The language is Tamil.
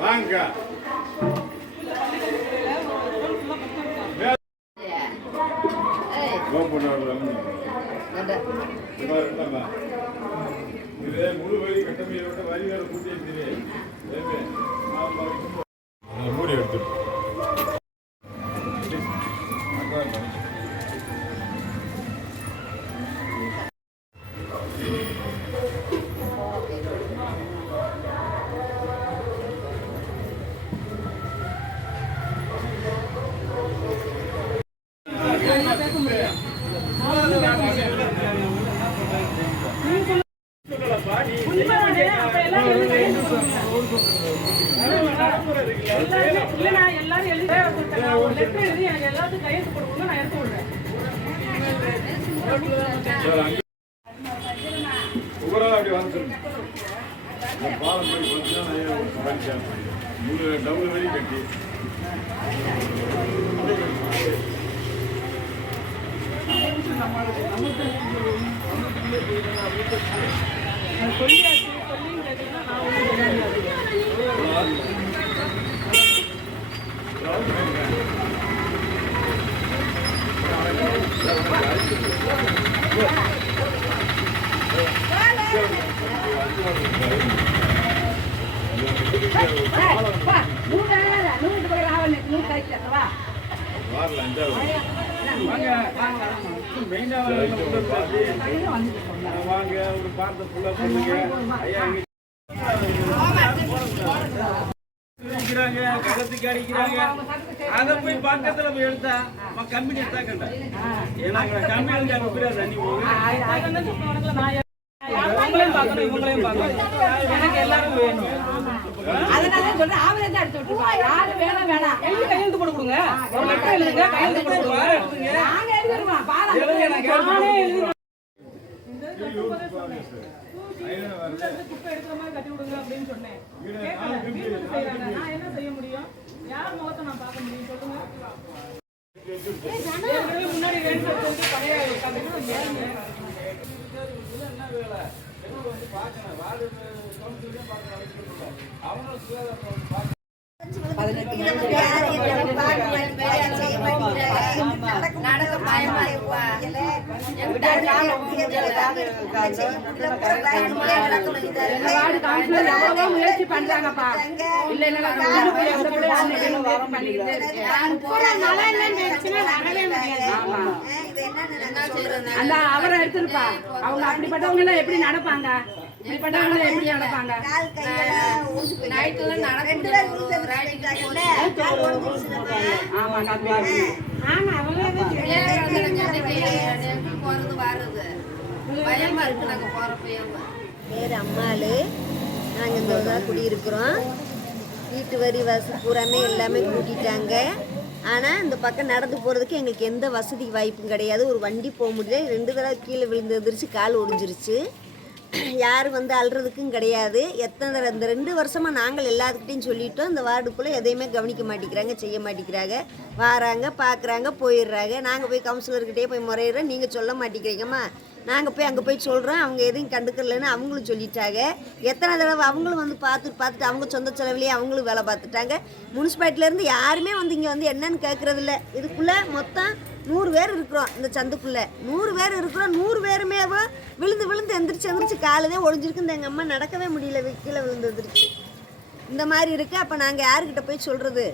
வாங்க முழு வரி கட்டமையோட வரி வேற கூட்டி மூடி எடுத்து அப்படி வந்துருங்க பாலம் போய் டபுள் வரி கட்டி வாங்க ஒரு பார்த்த புள்ள பண்ணுங்க ககத்துக்கு அடிக்கிறாங்க அதை போய் பக்கத்துல போய் எடுத்தா கம்பெனி எடுத்தா கண்டா ஏன்னா கம்பெனி அங்க புரியாது தண்ணி இவங்களையும் பார்க்கணும் எனக்கு எல்லாரும் வேணும் அதனால சொல்றேன் ஆவரேஜா எடுத்து விட்டுருவா யாரு வேணாம் வேணாம் எழுதி கையெழுத்து போட்டு கொடுங்க ஒரு லெட்டர் எழுதுங்க கையெழுத்து போட்டு கொடுங்க நாங்க எழுதிடுவோம் பாரு நானே எழுதுறேன் குப்பை எடுக்கிற மாதிரி கட்டி விடுங்க அப்படின்னு சொன்னேன் கேட்கல வீட்டுக்கு செய்யறாங்க நான் என்ன செய்ய முடியும் யார் முகத்தை நான் பார்க்க முடியும் சொல்லுங்க முன்னாடி ரெண்டு பழைய என்ன வேலை வந்து பார்க்கணும் வார்டு கவுன்சிலரையும் பார்க்கணும் அவங்களும் சுகாதாரம் முயற்சி பண்றாங்கப்பா அந்த அவரை எடுத்துருப்பா அவங்க அப்படிப்பட்டவங்க எல்லாம் எப்படி நடப்பாங்க இப்படிப்பட்டவங்க எப்படி நடப்பாங்க பேர் அம்மாளு. நாங்கள் இந்த தான் குடியிருக்கிறோம். வீட்டு வரி வசதி பூராமே எல்லாமே கூட்டிட்டாங்க. ஆனால் இந்த பக்கம் நடந்து போகிறதுக்கு எங்களுக்கு எந்த வசதி வாய்ப்பும் கிடையாது. ஒரு வண்டி போக முடியல. 2 தடவை கீழே விழுந்துருச்சு, கால் ஒடிஞ்சிருச்சு. யாரும் வந்து அழுறதுக்கும் கிடையாது. எத்தனை தடவை இந்த 2 வருஷமாக நாங்கள் எல்லாத்துக்கிட்டையும் சொல்லிட்டோம். இந்த வார்டுக்குள்ளே எதையுமே கவனிக்க மாட்டேங்கிறாங்க, செய்ய மாட்டேங்கிறாங்க. வராங்க, பார்க்குறாங்க, போயிடுறாங்க. நாங்கள் போய் கவுன்சிலர்கிட்டே போய் முறையிடுறோம். நீங்கள் சொல்ல மாட்டேங்கிறீங்கம்மா. நாங்கள் போய் அங்கே போய் சொல்கிறோம். அவங்க எதையும் கண்டுக்கலன்னு அவங்களும் சொல்லிட்டாங்க. எத்தனை தடவை அவங்களும் வந்து பார்த்துட்டு அவங்க சொந்த செலவுலேயே அவங்களும் வேலை பார்த்துட்டாங்க. முனிசிபாலிட்டிலேருந்து யாருமே வந்து இங்கே வந்து என்னன்னு கேட்குறதில்ல. இதுக்குள்ளே மொத்தம் 100 பேர் இருக்கிறோம். இந்த சந்துக்குள்ளே 100 பேர் இருக்கிறோம். 100 பேருமே விழுந்து எந்திரிச்சு காலதே ஒழிஞ்சிருக்கு. இந்த எங்கள் அம்மா நடக்கவே முடியல, கீழே விழுந்து எந்திரிச்சு. இந்த மாதிரி இருக்குது. அப்போ நாங்கள் யாருக்கிட்ட போய் சொல்கிறது?